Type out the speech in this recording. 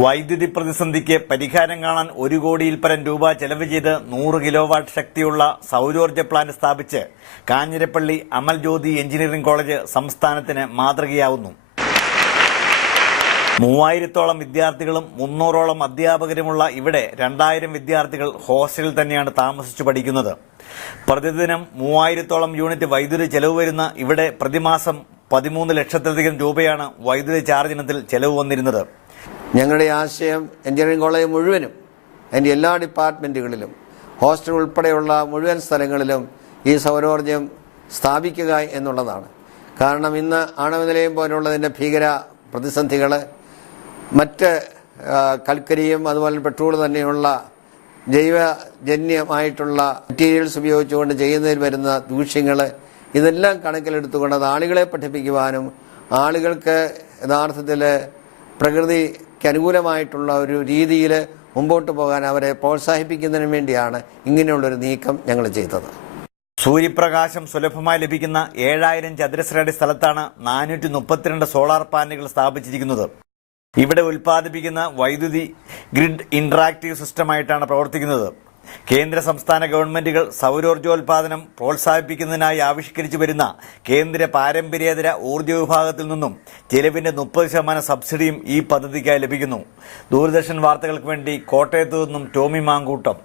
വൈദ്യുതി പ്രതിസന്ധിക്ക് പരിഹാരം കാണാൻ 1 കോടിയിൽ പരം രൂപ ചെലവ് ചെയ്ത് 100 കിലോവാട്ട് ശക്തിയുള്ള സൗരോർജ്ജ പ്ലാന്റ് സ്ഥാപിച്ച് കാഞ്ഞിരപ്പള്ളി അമൽ ജ്യോതി എഞ്ചിനീയറിംഗ് കോളേജ് സംസ്ഥാനത്തിന് മാതൃകയാവുന്നു. 3000-ഓളം വിദ്യാർത്ഥികളും 300-ഓളം അധ്യാപകരുമുള്ള ഇവിടെ 2000 വിദ്യാർത്ഥികൾ ഹോസ്റ്റലിൽ തന്നെയാണ് താമസിച്ചു പഠിക്കുന്നത്. പ്രതിദിനം 3000-ഓളം യൂണിറ്റ് വൈദ്യുതി ചെലവ് വരുന്ന ഇവിടെ പ്രതിമാസം 13 ലക്ഷത്തിലധികം രൂപയാണ് വൈദ്യുതി ചാർജ് ഇനത്തിൽ ചെലവ് വന്നിരുന്നത്. ഞങ്ങളുടെ ആശയം എഞ്ചിനീയറിംഗ് കോളേജ് മുഴുവനും അതിൻ്റെ എല്ലാ ഡിപ്പാർട്ട്മെൻറ്റുകളിലും ഹോസ്റ്റൽ ഉൾപ്പെടെയുള്ള മുഴുവൻ സ്ഥലങ്ങളിലും ഈ സൗരോർജ്ജം സ്ഥാപിക്കുക എന്നുള്ളതാണ്. കാരണം ഇന്ന് ആണവ നിലയം പോലുള്ളതിൻ്റെ ഭീകര പ്രതിസന്ധികൾ, മറ്റ് കൽക്കരിയും അതുപോലെ പെട്രോൾ തന്നെയുള്ള ജൈവജന്യമായിട്ടുള്ള മെറ്റീരിയൽസ് ഉപയോഗിച്ചുകൊണ്ട് ചെയ്യുന്നതിൽ വരുന്ന ദൂഷ്യങ്ങൾ, ഇതെല്ലാം കണക്കിലെടുത്തുകൊണ്ട് അത് ആളുകളെ പഠിപ്പിക്കുവാനും ആളുകൾക്ക് യഥാർത്ഥത്തിൽ പ്രകൃതിക്ക് അനുകൂലമായിട്ടുള്ള ഒരു രീതിയിൽ മുമ്പോട്ട് പോകാൻ അവരെ പ്രോത്സാഹിപ്പിക്കുന്നതിന് വേണ്ടിയാണ് ഇങ്ങനെയുള്ളൊരു നീക്കം ഞങ്ങൾ ചെയ്തത്. സൂര്യപ്രകാശം സുലഭമായി ലഭിക്കുന്ന 7000 ചതുരശ്രയടി സ്ഥലത്താണ് 432 സോളാർ പാനലുകൾ സ്ഥാപിച്ചിരിക്കുന്നത്. ഇവിടെ ഉൽപ്പാദിപ്പിക്കുന്ന വൈദ്യുതി ഗ്രിഡ് ഇന്ററാക്റ്റീവ് സിസ്റ്റമായിട്ടാണ് പ്രവർത്തിക്കുന്നത്. കേന്ദ്ര സംസ്ഥാന ഗവൺമെന്റുകൾ സൗരോർജ്ജോൽപാദനം പ്രോത്സാഹിപ്പിക്കുന്നതിനായി ആവിഷ്കരിച്ചു വരുന്ന കേന്ദ്ര പാരമ്പര്യേതര ഊർജ്ജ വിഭാഗത്തിൽ നിന്നും ചെലവിന്റെ 30% സബ്സിഡിയും ഈ പദ്ധതിക്കായി ലഭിക്കുന്നു. ദൂരദർശൻ വാർത്തകൾക്ക് വേണ്ടി കോട്ടയത്തു നിന്നും ടോമി മാങ്കൂട്ടം.